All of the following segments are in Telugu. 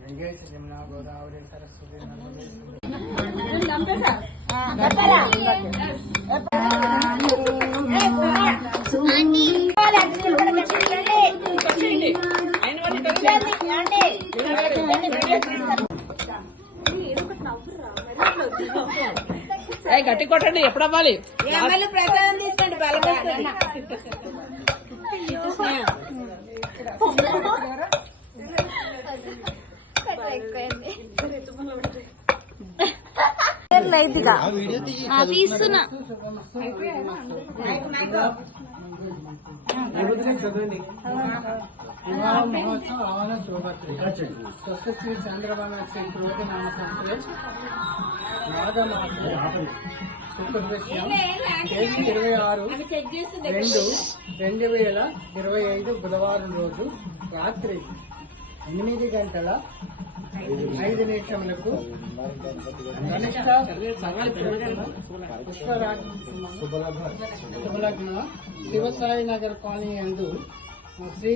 గంగే యమునా గోదావరి సరస్వతి గట్టి కొట్టండి. ఎప్పుడు అవ్వాలి? ప్రసాదం తీసుకోండి బలం వస్తుంది తీస్తున్నా. వివాహ మహోత్సవ ఆహ్వాన శోభత్రి స్వస్తి చంద్రబాబు శ్రీ క్రోధి నామ సంవత్సరం మాఘమాసం శుక్రదృశ్యం తేదీ ఇరవై ఆరు రెండు రెండు వేల ఇరవై ఐదు బుధవారం రోజు రాత్రి ఎనిమిది గంటల ఐదు నిమిషములకు కనిష్ట పుష్పరాగ శుభలగ్న శివసాయి నగర్ కాలనీ యందు శ్రీ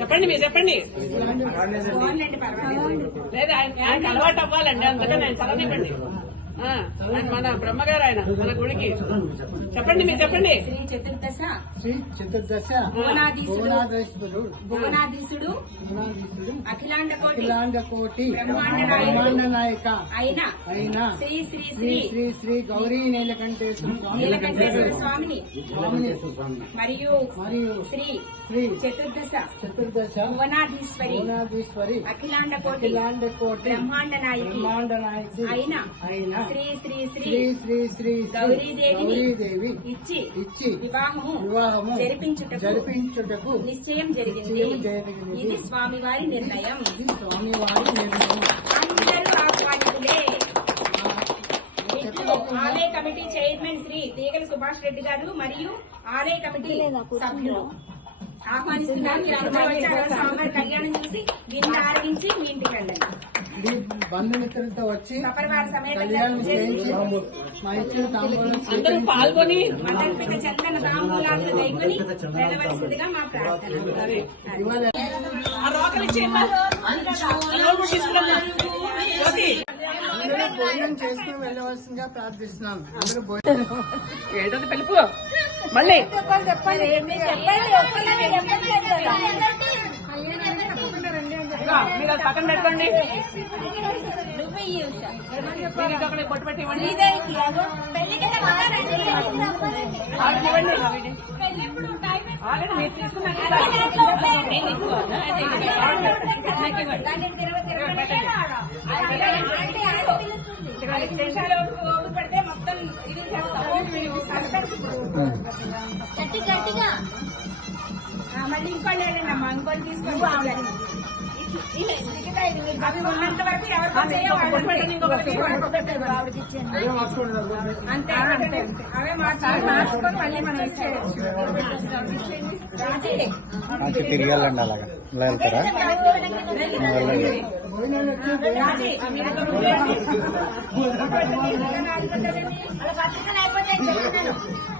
చెప్పండి. మీరు చెప్పండి. లేదా ఆయన అలవాటు అవ్వాలండి అందుకని ఆయన తలనివ్వండి మన బ్రహ్మగారు ఆయన మన గుడికి. చెప్పండి మీరు చెప్పండి. శ్రీ చతుర్దశ. శ్రీ చతుర్దశ భువనాధీశుడు. అఖిలాండ కోటి అఖిలాండ కోటి. బ్రహ్మాండ నాయక. అయిన అయిన. శ్రీ శ్రీ శ్రీ శ్రీ శ్రీ గౌరీ నీలకంఠేశ్వర స్వామి. నీలకంఠేశ్వర స్వామిని. స్వామిని. మరియు మరియు శ్రీ శ్రీ చతుర్దశ. చతుర్దశ భువనాధీశ్వరి. భువనాధీశ్వరి. అఖిలాండ కోటి అఖిలాండ కోటి బ్రహ్మాండ నాయకి. బ్రహ్మాండ నాయకి. అయిన అయిన శ్రీ శ్రీ శ్రీ శ్రీ శ్రీ గౌరీదేవి ఇచ్చి ఇచ్చి వివాహము వివాహము జరిపించుటకు జరిపించుటకు నిశ్చయం జరిగింది. ఇది స్వామివారి నిర్ణయం. ఇది స్వామివారి నిర్ణయం. అందరూ ఆహ్వానితులే. ఆలయ కమిటీ చైర్మన్ శ్రీ తీగల సుభాష్ రెడ్డి గారు మరియు ఆలయ కమిటీ సభ్యులు. ఆహ్వానిస్తున్నారు. మీరు అందరూ వచ్చారు? స్వామివారి కళ్యాణం చూసి గిన్నె ఆరగించి మీ ఇంటికి వెళ్ళండి ఇది బంధుమిత్రులతో వచ్చి కళ్యాణం చేయించి మా ఇచ్చిన తాంబూలం అందరూ పాల్గొని చందన భోజనం చేసుకుని వెళ్ళవలసిందిగా ప్రార్థిస్తున్నాం. అందరూ భోజనం ఏంటది పిలుపు మళ్ళీ. ఇదిగో, మీరు అది పక్కన పెట్టుకోండి. మీరు ఇది ఒకటి బొట్టు పెట్టి ఇవ్వండి. ఇవ్వండి. ఆగండి, మీరు తీసుకున్నాక ఐదు నిమిషాలు ఓపిక పడితే మొత్తం ఇది చేస్తాం. మళ్ళీ ఇంకోళ్ళు వెళ్ళండి అమ్మా. ఇంకోళ్ళు తీసుకోండి అంతే అంతే అవే మార్చుకొని మళ్ళీ మనం ఇచ్చేయచ్చు అలాగా. ఇలా వెళ్తారా? వెళ్ళండి